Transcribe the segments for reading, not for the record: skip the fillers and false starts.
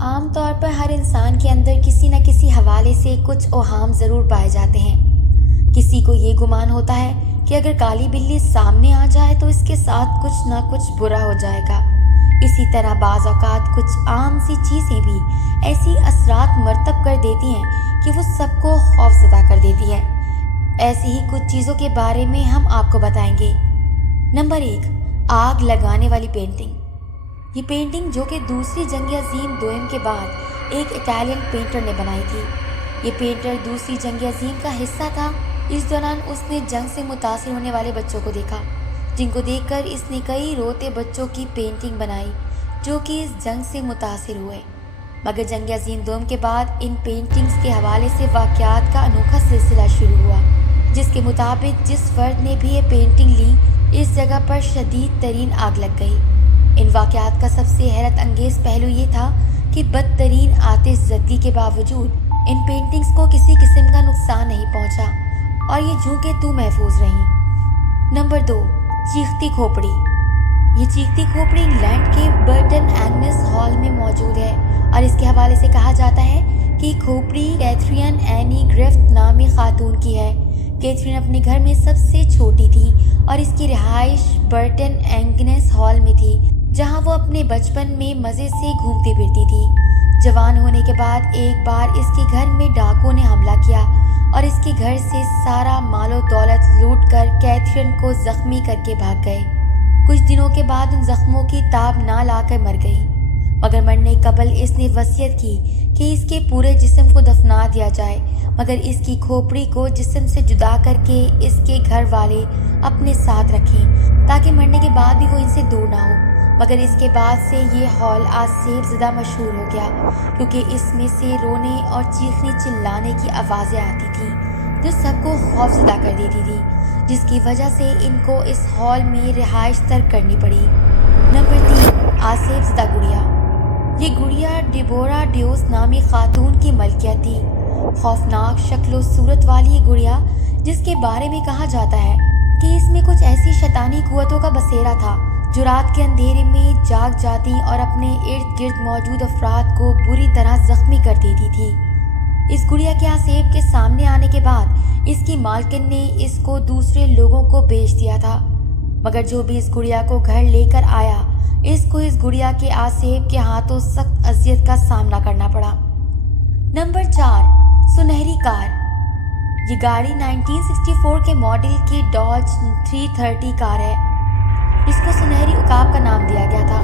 عام طور پر ہر انسان کے اندر کسی نہ کسی حوالے سے کچھ اوہام ضرور پائے جاتے ہیں۔ کسی کو یہ گمان ہوتا ہے کہ اگر کالی بلی سامنے آ جائے تو اس کے ساتھ کچھ نہ کچھ برا ہو جائے گا۔ اسی طرح بعض اوقات کچھ عام سی چیزیں بھی ایسی اثرات مرتب کر دیتی ہیں کہ وہ سب کو خوفزدہ کر دیتی ہے۔ ایسی ہی کچھ چیزوں کے بارے میں ہم آپ کو بتائیں گے۔ نمبر 1، آگ لگانے والی پینٹنگ۔ یہ پینٹنگ جو کہ دوسری جنگ عظیم دوم کے بعد ایک اٹالین پینٹر نے بنائی تھی۔ یہ پینٹر دوسری جنگ عظیم کا حصہ تھا۔ اس دوران اس نے جنگ سے متاثر ہونے والے بچوں کو دیکھا، جن کو دیکھ کر اس نے کئی روتے بچوں کی پینٹنگ بنائی جو کہ اس جنگ سے متاثر ہوئے۔ مگر جنگ عظیم دوم کے بعد ان پینٹنگز کے حوالے سے واقعات کا انوکھا سلسلہ شروع ہوا، جس کے مطابق جس فرد نے بھی یہ پینٹنگ لی اس جگہ پر شدید ترین آگ لگ گئی۔ ان واقعات کا سب سے حیرت انگیز پہلو یہ تھا کہ بدترین آتش زدگی کے باوجود ان پینٹنگز کو کسی قسم کا نقصان نہیں پہنچا اور یہ جوں کہ توں محفوظ رہیں۔ نمبر 2، چیختی کھوپڑی۔ یہ چیختی کھوپڑی انگلینڈ کے برٹن ایگنس ہال میں موجود ہے اور اس کے حوالے سے کہا جاتا ہے کہ یہ کھوپڑی کیتھرین اینی گرفت نامی خاتون کی ہے۔ کیتھرین اپنے گھر میں سب سے چھوٹی تھی اور اس کی رہائش برٹن ایگنس ہال میں تھی، جہاں وہ اپنے بچپن میں مزے سے گھومتی پھرتی تھی۔ جوان ہونے کے بعد ایک بار اس کے گھر میں ڈاکوؤں نے حملہ کیا اور اس کے گھر سے سارا مال و دولت لوٹ کر کیتھرین کو زخمی کر کے بھاگ گئے۔ کچھ دنوں کے بعد ان زخموں کی تاب نہ لا کر مر گئی، مگر مرنے قبل اس نے وصیت کی کہ اس کے پورے جسم کو دفنا دیا جائے، مگر اس کی کھوپڑی کو جسم سے جدا کر کے اس کے گھر والے اپنے ساتھ رکھیں تاکہ مرنے کے بعد بھی وہ ان سے دور نہ ہو۔ مگر اس کے بعد سے یہ ہال آسیب زدہ مشہور ہو گیا کیونکہ اس میں سے رونے اور چیخنے چلانے کی آوازیں آتی تھیں جو سب کو خوف زدہ کر دیتی تھی، جس کی وجہ سے ان کو اس ہال میں رہائش ترک کرنی پڑی۔ نمبر 3، آسیب زدہ گڑیا۔ یہ گڑیا ڈیبورا ڈیوس نامی خاتون کی ملکیت تھی۔ خوفناک شکل و صورت والی یہ گڑیا، جس کے بارے میں کہا جاتا ہے کہ اس میں کچھ ایسی شیطانی قوتوں کا بسیرا تھا جو رات کے اندھیرے میں جاگ جاتی اور اپنے ارد گرد موجود افراد کو بری طرح زخمی کر دیتی تھی۔ اس گڑیا کے آسیب کے سامنے آنے کے بعد اس کی مالکن نے اس کو دوسرے لوگوں کو بیچ دیا تھا، مگر جو بھی اس گڑیا کو گھر لے کر آیا اس کو اس گڑیا کے آسیب کے ہاتھوں سخت اذیت کا سامنا کرنا پڑا۔ نمبر 4، سنہری کار۔ یہ گاڑی 1964 کے ماڈل کی ڈاج 330 کار ہے، جس کو سنہری عقاب کا نام دیا گیا تھا۔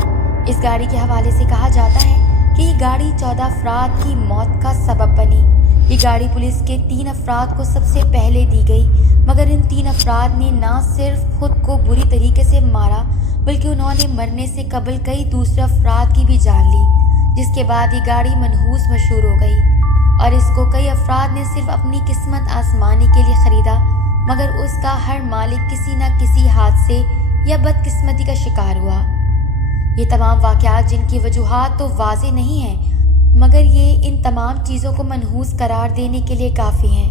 اس گاڑی کے حوالے سے کہا جاتا ہے کہ یہ گاڑی 14 افراد کی موت کا سبب بنی۔ یہ گاڑی پولیس کے 3 افراد کو سب سے پہلے دی گئی، مگر ان 3 افراد نے نہ صرف خود کو بری طریقے سے مارا بلکہ انہوں نے مرنے سے قبل کئی دوسرے افراد کی بھی جان لی، جس کے بعد یہ گاڑی منحوس مشہور ہو گئی اور اس کو کئی افراد نے صرف اپنی قسمت آزمانے کے لیے خریدا، مگر اس کا ہر مالک کسی نہ کسی حادثے یا بدقسمتی کا شکار ہوا۔ یہ تمام واقعات جن کی وجوہات تو واضح نہیں ہیں، مگر یہ ان تمام چیزوں کو منحوس قرار دینے کے لیے کافی ہیں۔